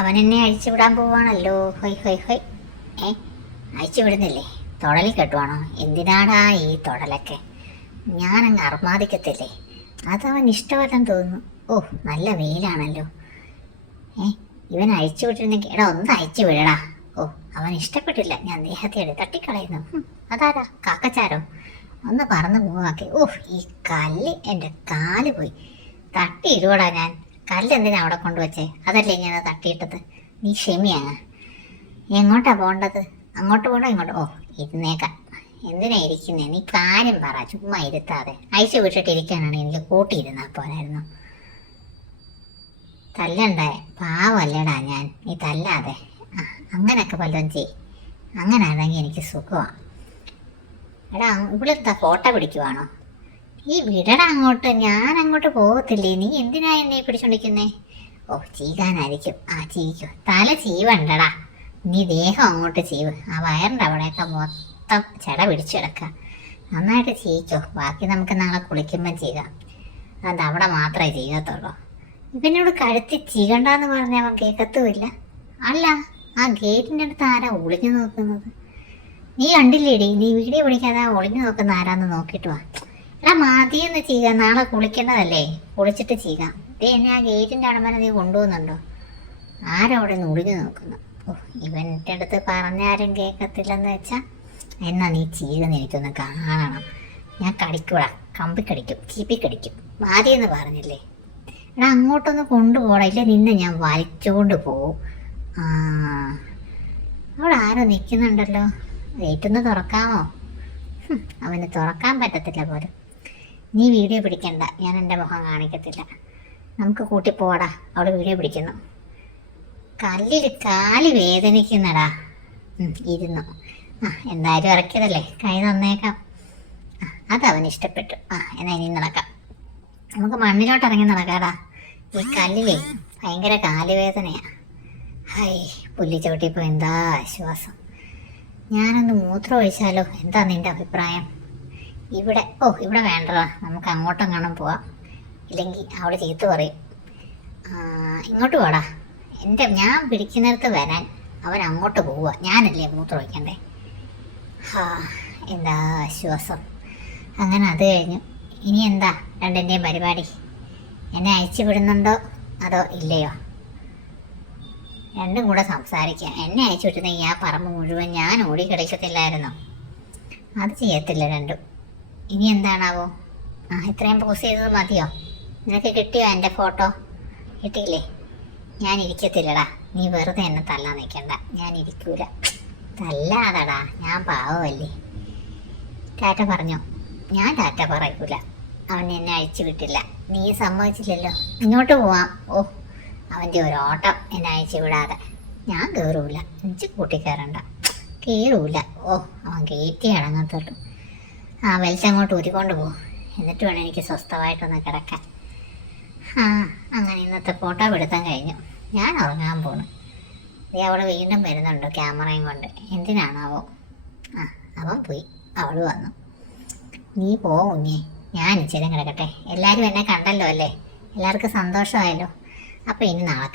അവൻ എന്നെ അഴിച്ചുവിടാൻ പോവാണല്ലോ. ഹൊയ് ഹൊയ് ഹൊയ്. ഏ അഴിച്ചു വിടുന്നില്ലേ? തൊടലി കെട്ടുവാണോ? എന്തിനാടാ ഈ തൊടലൊക്കെ? ഞാനങ്ങ് അർമാദിക്കത്തില്ലേ? അതവൻ ഇഷ്ടമല്ലെന്ന് തോന്നുന്നു. ഓ, നല്ല വെയിലാണല്ലോ. ഏ ഇവൻ അഴിച്ചു വിട്ടിരുന്നെങ്കിൽ എടാ ഒന്ന് അഴിച്ചു വിടടാ. ഓ, അവൻ ഇഷ്ടപ്പെട്ടില്ല. ഞാൻ ദേഹത്തെ തട്ടിക്കളയുന്നു. അതാരാ? കാക്കച്ചാരോ? ഒന്ന് പറന്ന് പോവാക്കി. ഓ, ഈ കല്ല് എൻ്റെ കാല് പോയി. തട്ടിയിടുവടാ ഞാൻ. കല്ലെന്തിനാ അവിടെ കൊണ്ടുവച്ചേ? അതല്ലേ ഞാൻ തട്ടിയിട്ടത്. നീ ക്ഷമിയാ. എങ്ങോട്ടാ പോണ്ടത്? അങ്ങോട്ട് പോകണോ ഇങ്ങോട്ട്? ഓ, ഇരുന്നേക്കാം. എന്തിനാ ഇരിക്കുന്നേ? നീ കാര്യം പറ, ചുമ്മാ ഇരുത്താതെ. അയച്ചു വിട്ടിട്ട് ഇരിക്കാനാണ് എനിക്ക് കൂട്ടിയിരുന്നാ പോരായിരുന്നു. തല്ലണ്ടേ? പാവല്ലേടാ ഞാൻ. നീ തല്ലാതെ. അങ്ങനൊക്കെ വല്ലതും ചെയ്. അങ്ങനാണെങ്കിൽ എനിക്ക് സുഖമാണ്. എടാ, ഇവിടെന്താ ഫോട്ടോ പിടിക്കുവാണോ? ഈ വിടടാ അങ്ങോട്ട്. ഞാൻ അങ്ങോട്ട് പോകത്തില്ലേ. നീ എന്തിനാ എന്നെ പിടിച്ചോണ്ടിരിക്കുന്നേ? ഓ, ചീകാനായിരിക്കും. ചീക്കോ. തല ചീവണ്ടടാ. നീ ദേഹം അങ്ങോട്ട് ചീവ്. ആ വയറിൻ്റെ അവിടെയൊക്കെ മൊത്തം ചെട പിടിച്ചു കിടക്കുക. നന്നായിട്ട് ചീക്കോ. ബാക്കി നമുക്ക് നാളെ കുളിക്കുമ്പം ചെയ്യാം. അത് അവിടെ മാത്രമേ ചെയ്യത്തുള്ളൂ. ഇവനോട് കഴുത്തി ചീകണ്ടെന്ന് പറഞ്ഞാൽ അവൻ കേൾക്കത്തുമില്ല. അല്ല, ആ ഗേറ്റിൻ്റെ അടുത്ത് ആരാ ഒളിഞ്ഞു നോക്കുന്നത്? നീ കണ്ടില്ലേടി? നീ വീഡിയോ പിടിക്കാതെ ഒളിഞ്ഞു നോക്കുന്ന ആരാന്ന് നോക്കിയിട്ട് വാ. എടാ, മതിയെന്ന് ചെയ്യുക. നാളെ കുളിക്കേണ്ടതല്ലേ? കുളിച്ചിട്ട് ചെയ്യാം. എന്നെ ആ ഗേറ്റിൻ്റെ അവിടെ വരെ നീ കൊണ്ടുപോകുന്നുണ്ടോ? ആരവിടെ നിന്ന് ഒളിഞ്ഞു നോക്കുന്നു? ഓ, ഇവൻ്റെ അടുത്ത് പറഞ്ഞാരും കേൾക്കത്തില്ലെന്ന് വെച്ചാൽ എന്നാ നീ ചെയ്യുമെന്ന് എനിക്കൊന്ന് കാണണം. ഞാൻ കടിക്കൂടാ. കമ്പി കടിക്കും, ചീപ്പി കടിക്കും. മതിയെന്ന് പറഞ്ഞില്ലേ? എടാ, അങ്ങോട്ടൊന്ന് കൊണ്ടുപോടാ. ഇല്ല നിന്നെ ഞാൻ വലിച്ചുകൊണ്ട് പോവും. അവിടെ ആരോ നിൽക്കുന്നുണ്ടല്ലോ. ഗേറ്റൊന്ന് തുറക്കാമോ? അവന് തുറക്കാൻ പറ്റത്തില്ല പോലും. നീ വീഡിയോ പിടിക്കണ്ട. ഞാൻ എൻ്റെ മുഖം കാണിക്കത്തില്ല. നമുക്ക് കൂട്ടിപ്പോടാ. അവിടെ വീഡിയോ പിടിക്കുന്നു. കല്ലിൽ കാല് വേദനിക്കുന്നടാ. ഇരുന്നു. എന്തായാലും ഇറക്കിയതല്ലേ, കൈ തന്നേക്കാം. അതവന് ഇഷ്ടപ്പെട്ടു. എന്നാ ഇനി നടക്കാം. നമുക്ക് മണ്ണിലോട്ട് ഇറങ്ങി നടക്കാടാ. ഈ കല്ലിലേ ഭയങ്കര കാലുവേദനയാ. ഹൈ, പുല്ലി ചവിട്ടിയപ്പോൾ എന്താ ആശ്വാസം. ഞാനൊന്ന് മൂത്രം ഒഴിച്ചാലോ? എന്താ നിന്റെ അഭിപ്രായം? ഇവിടെ ഇവിടെ വേണ്ടടാ. നമുക്ക് അങ്ങോട്ടെങ്ങാനും പോവാം. ഇല്ലെങ്കിൽ അവിടെ ചീത്ത പറയും. ഇങ്ങോട്ട് പോടാ. ഞാൻ പിടിക്കുന്നിടത്ത് വരാൻ അവൻ അങ്ങോട്ട് പോവുക. ഞാനല്ലേ മൂത്രം ഒഴിക്കണ്ടേ? എന്താ ആശ്വാസം. അങ്ങനെ അത് കഴിഞ്ഞു. ഇനി എന്താ രണ്ടിൻ്റെയും പരിപാടി? എന്നെ അയച്ചു വിടുന്നുണ്ടോ അതോ ഇല്ലയോ? രണ്ടും കൂടെ സംസാരിക്കാം. എന്നെ അയച്ചു വിട്ടുന്നെങ്കിൽ ആ പറമ്പ് മുഴുവൻ ഞാൻ ഓടിക്കിടക്കത്തില്ലായിരുന്നോ? അത് ചെയ്യത്തില്ല രണ്ടും. ഇനി എന്താണാവോ? ഇത്രയും പോസ്റ്റ് ചെയ്തത് മതിയോ? നിനക്ക് കിട്ടിയോ എൻ്റെ ഫോട്ടോ? കിട്ടിയില്ലേ? ഞാൻ ഇരിക്കത്തില്ലടാ. നീ വെറുതെ എന്നെ തല്ലാൻ നിൽക്കണ്ട. ഞാൻ ഇരിക്കൂല. തല്ലാതടാ, ഞാൻ പാവമല്ലേ. ടാറ്റ പറഞ്ഞോ? ഞാൻ ടാറ്റ പറയൂല. അവൻ എന്നെ അഴിച്ചു വിട്ടില്ല. നീ സമ്മതിച്ചില്ലല്ലോ. ഇങ്ങോട്ട് പോവാം. ഓ, അവൻ്റെ ഒരു ഓട്ടം എന്നെ അയച്ചു വിടാതെ. ഞാൻ കയറൂല. എനിക്ക് കൂട്ടിക്കയറണ്ട. കയറൂല. ഓ, അവൻ കയറ്റി അടങ്ങത്തുള്ളൂ. വലിച്ചങ്ങോട്ട് ഊരിക്കൊണ്ട് പോകും. എന്നിട്ട് വേണം എനിക്ക് സ്വസ്ഥമായിട്ടൊന്ന് കിടക്കാൻ. അങ്ങനെ ഇന്നത്തെ ഫോട്ടോ പിടുത്തം കഴിഞ്ഞു. ഞാൻ ഉറങ്ങാൻ പോണു. അവൾ വീണ്ടും വരുന്നുണ്ട് ക്യാമറയും കൊണ്ട്. എന്തിനാണാവോ? അവൻ പോയി. അവൾ വന്നു. നീ പോവുന്നേ. ഞാൻ ഇച്ചിരി കിടക്കട്ടെ. എല്ലാവരും എന്നെ കണ്ടല്ലോ അല്ലേ? എല്ലാവർക്കും സന്തോഷമായല്ലോ. അപ്പോൾ ഇനി നാളെ